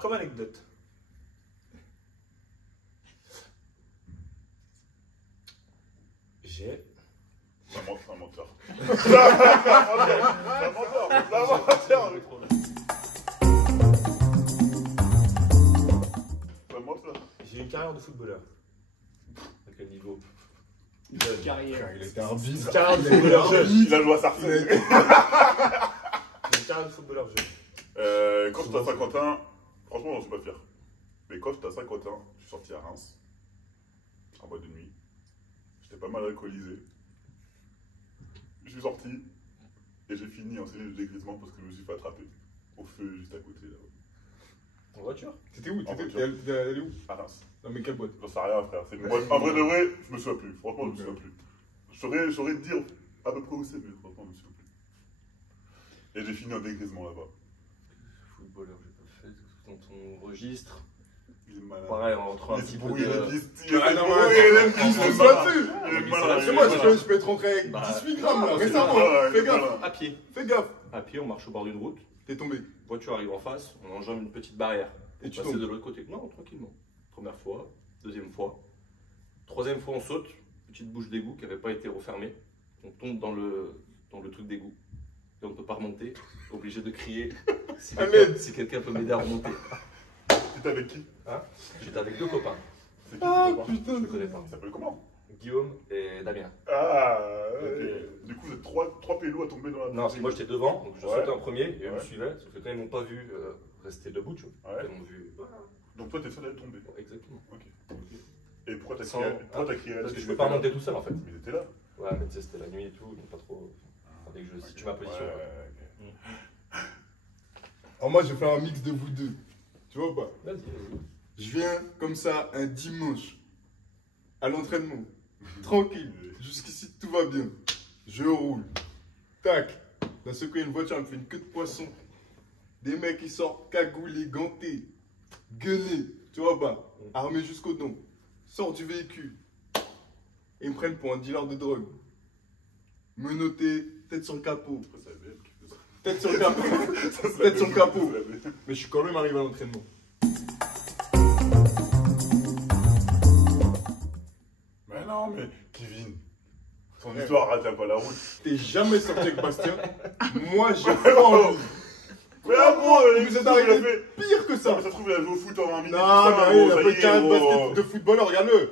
Alors, comme anecdote. J'ai... C'est un menteur. C'est un menteur. J'ai une carrière de footballeur. À quel niveau? Carrière. Il était arbitre. Une carrière de footballeur jeune. Il a joué à Sarcelles. Une carrière de footballeur jeune. Quand j'étais à Saint-Quentin, franchement, j'en suis pas fier. Mais quand j'étais à Saint-Quentin, je suis sorti à Reims, en boîte de nuit. J'étais pas mal alcoolisé. Je suis sorti et j'ai fini en cellule de dégrisement parce que je me suis fait attraper au feu juste à côté là. En voiture? T'étais où? En voiture. T'es allé où? À Reims. Non mais quelle boîte? J'en sais rien, frère. C'est une boîte. En vrai de vrai, je me souviens plus. Franchement, je me souviens plus. Je saurais te dire à peu près où c'est, mais franchement, je me souviens plus. Et j'ai fini en dégrisement là-bas. Footballeur, j'ai pas fait dans ton registre. Il est malade. Pareil, on rentre un Il est petit peu bourré, de... il est piste. Ah non, Il est malade. C'est moi, je peux être rentré avec 18 grammes là, récemment. Fais gaffe. À pied. Fais gaffe. À pied, on marche au bord d'une route. T'es tombé. Voiture arrive en face, on enjambe une petite barrière. Et tu passer tombes. de l'autre côté. Non, tranquillement. Première fois, deuxième fois. Troisième fois, on saute. Petite bouche d'égout qui n'avait pas été refermée. On tombe dans le truc d'égout. Et on ne peut pas remonter. Obligé de crier si quelqu'un peut m'aider à remonter. T'étais avec qui? Hein? J'étais avec deux copains. C'est qui Ah tes copains? putain. Je ne connais pas. Il s'appelle comment? Guillaume et Damien. Ah, ok. Du coup, vous êtes trois pélos à tomber dans la. Non, parce que moi j'étais devant, donc je Ouais. sautais en premier et eux me Ouais. suivaient. Sauf que quand ils m'ont pas vu rester debout, tu vois. Ouais. Ils m'ont vu. Donc toi, t'es seul à tomber. Exactement. Ok. Et pourquoi t'as Sans- crié Parce que je peux pas remonter tout seul en fait. Mais t'étais là. Ouais, mais tu sais, c'était la nuit et tout, donc pas trop. Fallait que je situe ma position. quoi. Alors moi, j'ai fait un mix de vous deux. Tu vois ou pas? Vas-y, vas-y. Je viens comme ça un dimanche à l'entraînement. Tranquille. Jusqu'ici, tout va bien. Je roule. Tac. D'un seul coup, il y a une voiture, elle me fait une queue de poisson. Des mecs qui sortent cagoulés, gantés, guenés. Tu vois pas? Armés jusqu'aux dents. Sortent du véhicule. Et ils me prennent pour un dealer de drogue. Menotté, tête sur le capot. Tête sur le capot. Tête sur le capot. Mais je suis quand même arrivé à l'entraînement. Mais non, mais Kevin, ton histoire rattrape pas la route. T'es jamais sorti avec Bastien. Moi, j'ai pas envie. Mais ah bon, Vous êtes arrivé pire que ça. Ça se trouve, il a joué au foot en minute. Non, mais il a fait carré de basket de footballeur, regarde-le.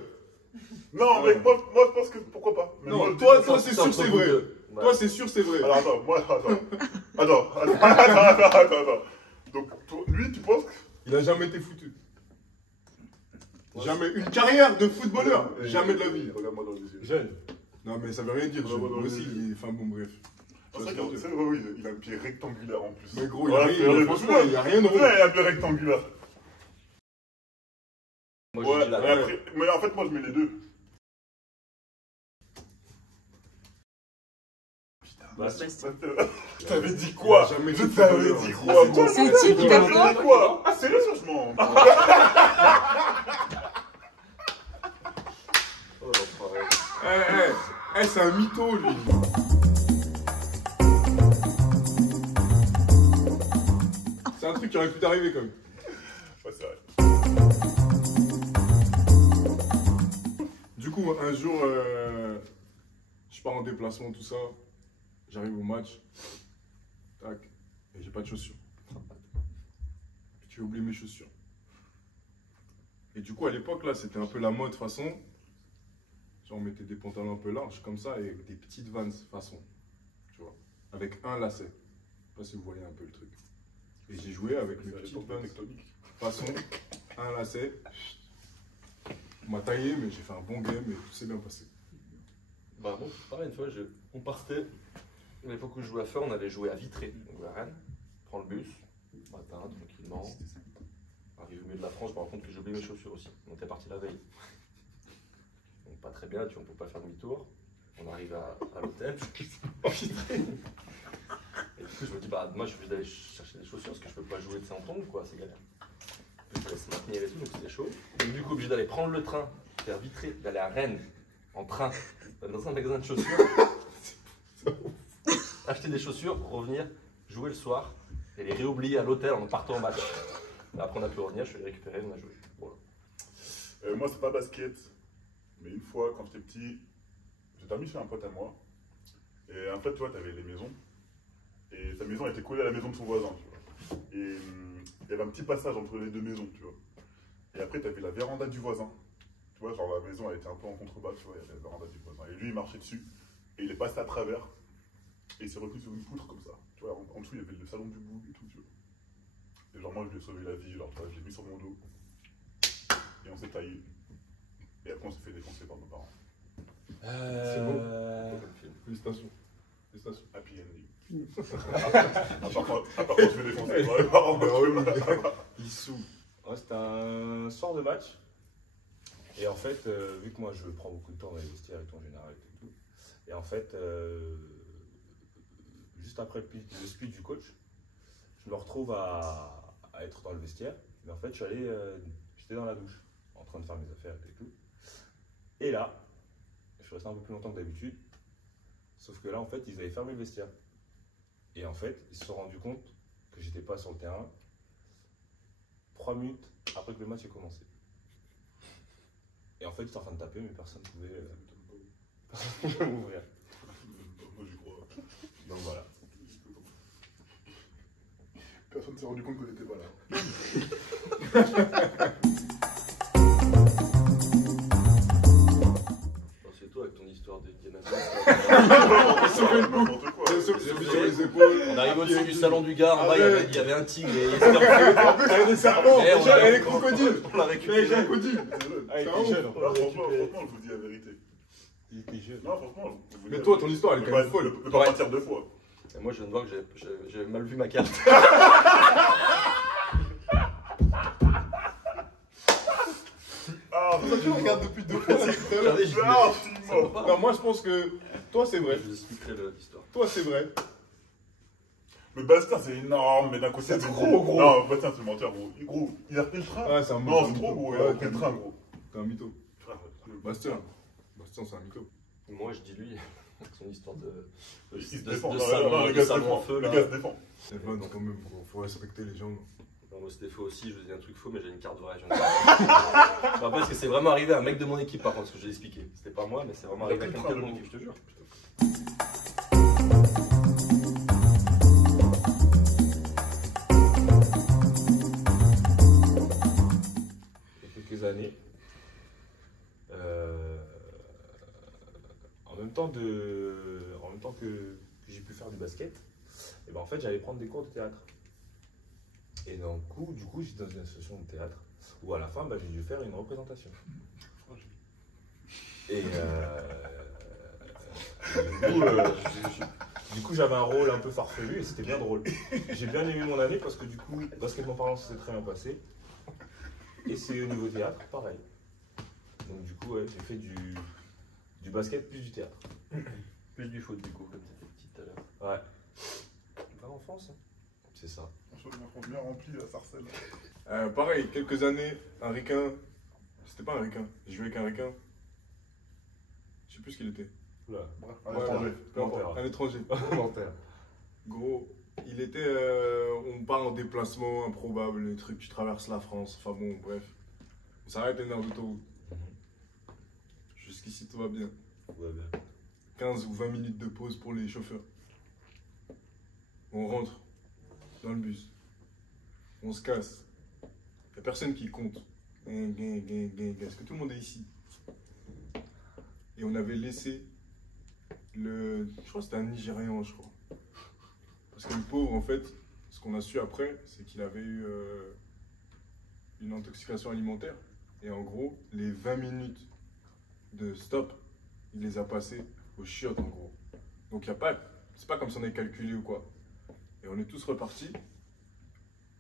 Non, mais moi, je pense que pourquoi pas. Mais moi, Non, je toi, dis- toi, c'est sûr, c'est vrai. Toi, c'est sûr, c'est vrai. Alors attends, moi, attends. Donc, lui, tu penses que. Il a jamais été foutu. Jamais. Une carrière de footballeur. Jamais de la vie. Regarde-moi dans les yeux. Jeune. Non, mais ça veut rien dire. Ouais, ouais, Moi ouais, aussi, ouais. enfin bon, bref. C'est vrai qu'il a un pied rectangulaire en plus. Mais gros, il Ouais, a rien. Franchement, il a rien de Ouais, il a un pied rectangulaire. Moi je Ouais, dis la mais, après, mais en fait, moi, je mets les deux. Bah, Je t'avais dit quoi? Jamais Je été t'avais footballeur. dit quoi? C'est gros? C'est qui Tu t'a m'avais quoi dit quoi? Ah, c'est le changement. oh, l'enfoiré. C'est un mytho, lui. C'est un truc qui aurait pu t'arriver quand même. Ouais, c'est vrai. Du coup, un jour, je pars en déplacement, tout ça. J'arrive au match. Tac. Et j'ai pas de chaussures. Puis j'ai oublié mes chaussures. Et du coup, à l'époque, là, c'était un peu la mode façon. Genre, on mettait des pantalons un peu larges comme ça et des petites Vans façon. Tu vois. Avec un lacet. Je sais pas si vous voyez un peu le truc. Et j'ai joué avec mes petites Vans façon. Un lacet. On m'a taillé, mais j'ai fait un bon game et tout s'est bien passé. Bah bon, pareil, une fois, on partait. À l'époque où je jouais à Feur, on allait jouer à Vitré, donc à Rennes. On prend le bus, matin, tranquillement. Arrive au milieu de la France, je me rends compte que j'ai oublié mes chaussures aussi. On était parti la veille. Donc pas très bien, tu vois, on peut pas faire demi-tour. On arrive à l'hôtel, en Vitré. Et du coup, je me dis, bah, moi, je suis obligé d'aller chercher des chaussures parce que je peux pas jouer de ça en tombe, quoi, c'est galère. Je me laisse maintenir et tout, donc c'était chaud. Donc du coup, obligé d'aller prendre le train, faire Vitré, d'aller à Rennes en train, dans un magasin de chaussures. Acheter des chaussures, revenir, jouer le soir et les réoublier à l'hôtel en partant en match. Après, on a pu revenir, je suis allé récupérer, on a joué. Voilà. Moi, c'est pas basket, mais une fois, quand j'étais petit, j'étais dormi chez un pote à moi. Et en fait, tu vois, t'avais les maisons. Et sa maison était collée à la maison de son voisin, tu vois. Et il y avait un petit passage entre les deux maisons, tu vois. Et après, t'avais la véranda du voisin. Tu vois, genre la maison, elle était un peu en contrebas, tu vois, il y avait la véranda du voisin. Et lui, il marchait dessus. Et il est passé à travers. Et il s'est repris sur une poutre comme ça. Tu vois, en dessous, il y avait le salon du bout et tout, tu vois. Et genre, moi, je lui ai sauvé la vie. Genre, tu vois, je l'ai mis sur mon dos. Et on s'est taillé. Et après, on s'est fait défoncer par nos parents. C'est bon. Comme film. Félicitations. Félicitations. Happy ending. À part quand je vais défoncer par les parents. Il sous. Ouais, c'était un soir de match. Et en fait, vu que moi je prends beaucoup de temps dans les vestiaires et tout en général et tout, et en fait, juste après le speech du coach, je me retrouve à être dans le vestiaire. Mais en fait, j'étais dans la douche, en train de faire mes affaires et tout. Et là, je suis resté un peu plus longtemps que d'habitude. Sauf que là, en fait, ils avaient fermé le vestiaire. Et en fait, ils se sont rendus compte que j'étais pas sur le terrain 3 minutes après que le match ait commencé. Et en fait, j'étais en train de taper, mais personne ne pouvait m'ouvrir. Moi, j'y crois. Donc voilà. Personne ne s'est rendu compte qu'on n'était pas là. C'est toi avec ton histoire de Canada. N'importe quoi. Sur les épaules. On arrive au-dessus du salon du gars, en bas il y avait un tigre et il En plus, il y avait des serpents. Eh, on Déjà, il y a- avait les crocodiles. on l'a Il y récupéré. avait des crocodiles. Ah, il C'est un était jeune. ouf. Non, franchement, je vous dis la vérité. Il était jeune. Non, franchement, je vous dis Mais la toi, vérité. ton histoire, elle est quand même folle. Ne peut pas mentir deux fois. Et moi je viens de voir que j'avais mal vu ma carte. Ah, Tu regardes depuis 2 fois là, tout à l'heure. Regardez, je ah, ça Timo. va pas. Non, moi je pense que toi c'est vrai. Je vous expliquerai l'histoire. Toi c'est vrai. Mais Bastien, c'est énorme, mais d'un côté, C'est trop gros. Non, Bastien, c'est menteur, gros. Gros, il a pris le train. Ouais, c'est un Non, mytho. c'est trop gros, il Ouais, a pris le train, gros. T'es un mytho. Frère, Bastien. Bastien, c'est un mytho. Moi je dis lui, avec son histoire de il se de défend. salon, Le de gars se salon en défend. feu Le là. gars se défend. C'est fun quand même, gros. Faut respecter les gens. Non, moi c'était faux aussi, je vous ai dit un truc faux, mais j'ai une carte vraie. Enfin, parce que c'est vraiment arrivé à un mec de mon équipe par contre, ce que j'ai expliqué. C'était pas moi, mais c'est vraiment arrivé à quelqu'un de mon équipe, je te jure. Il y a quelques années, en même temps que j'ai pu faire du basket, et ben en fait j'allais prendre des cours de théâtre. Et donc, du coup j'étais dans une association de théâtre où à la fin j'ai dû faire une représentation. Et du coup j'avais un rôle un peu farfelu et c'était bien drôle. J'ai bien aimé mon année parce que du coup, basketball parlant, ça s'est très bien passé. Et c'est au niveau théâtre, pareil. Donc du coup, ouais, j'ai fait du basket plus du théâtre. Plus du foot du coup, comme t'étais petit tout à l'heure. Ouais. Pas enfance, hein. C'est ça. On bien rempli la sarcelle. Pareil, quelques années, un requin. C'était pas un requin. J'ai joué avec un requin. Je sais plus ce qu'il était. Oula. Ouais, Ouais, peu importe. Menteur. Un étranger. Menteur. Gros, il était. On part en déplacement improbable, les trucs, tu traverses la France. Enfin bon, bref. On s'arrête une heure d'autoroute. Jusqu'ici, tout va bien. Ouais, ben. 15 ou 20 minutes de pause pour les chauffeurs. On rentre dans le bus. On se casse. Il n'y a personne qui compte. Est-ce que tout le monde est ici? Et on avait laissé je crois que c'était un Nigérian, je crois. Parce que le pauvre, en fait, ce qu'on a su après, c'est qu'il avait eu une intoxication alimentaire. Et en gros, les 20 minutes de stop, il les a passées aux chiottes, en gros. Donc, c'est pas comme si on avait calculé ou quoi. Et on est tous repartis.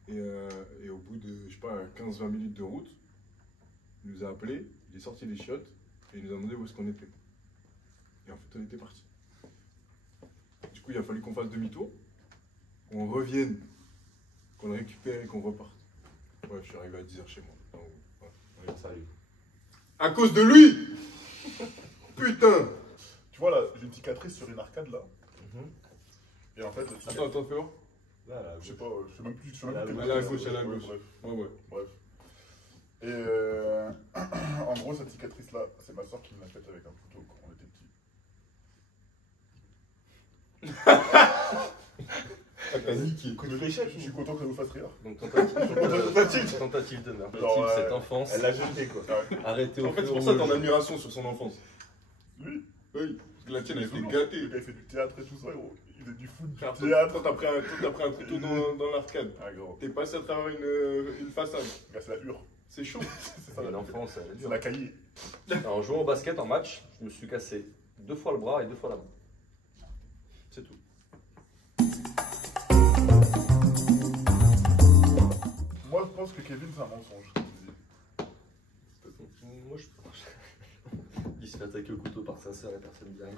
Et au bout de, je sais pas, 15-20 minutes de route, il nous a appelés, il est sorti des chiottes et il nous a demandé où est-ce qu'on était. Et en fait, on était partis. Du coup, il a fallu qu'on fasse demi-tour, qu'on revienne, qu'on le récupère et qu'on reparte. Ouais, je suis arrivé à 10h chez moi. En haut. Ouais. Salut. À cause de lui. Putain. Tu vois là, j'ai une cicatrice sur une arcade là. Mhm. Et en fait, Attends, fais voir. Là, là, Je sais pas même plus. Je sais même Elle plus est quelle à c'est. gauche, elle est à Ouais, gauche. Bref. Ouais. Bref. Et en gros, cette cicatrice-là, c'est ma soeur qui me l'a faite avec un couteau quand on était petit. Ah, t'as niqué. Coup de fléchette. Je suis content que ça vous fasse rire. Donc tentative de meurtre. Genre, Cette enfance. Elle l'a jeté, quoi. Arrêtée au En fait, feu c'est pour ça que t'en rouge. as admiration sur son enfance. Lui, Oui, parce que la tienne, elle était le gâtée. gars, il fait du théâtre et tout ça, gros. Il faisait du foot, du Frère, théâtre. toi, t'as pris un couteau dans l'arcade. Ah, gros. T'es passé à travers une façade. Gars, c'est la hure. C'est chaud. C'est ça, Mais la l'enfance, elle est C'est dure. la cahier. Alors, en jouant au basket en match, je me suis cassé 2 fois le bras et 2 fois la main. C'est tout. Moi, je pense que Kevin, c'est un mensonge. Moi, je. Il se fait attaquer au couteau par sa sœur et personne ne dit rien.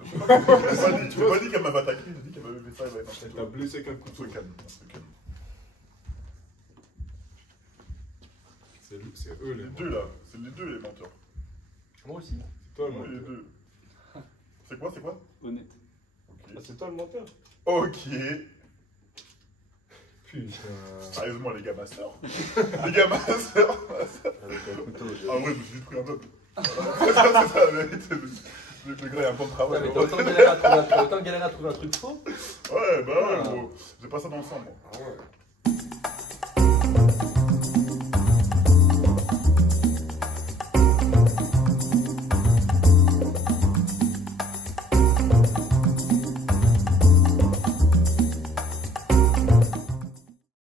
Tu m'as pas dit qu'elle m'avait attaqué, j'ai dit qu'elle m'avait fait ça, elle m'avait fait Elle t'a blessé avec un couteau. C'est eux Les les deux là, c'est les deux les menteurs. Moi aussi. C'est toi le Moi, les menteur. deux. C'est quoi Honnête. Ok. Ah, c'est toi le menteur. Ok. Putain. Sérieusement, les gars, ma soeur. Les gars, ma soeur. Avec un couteau. En vrai, je me suis vite pris un peuple. C'est ça la vérité. Le gars, il y a un bon Ouais, travail. mais t'as autant galéré à trouver un truc faux. Ouais, bah ouais, Ah. gros. J'ai pas ça dans le sang, moi. Ah ouais.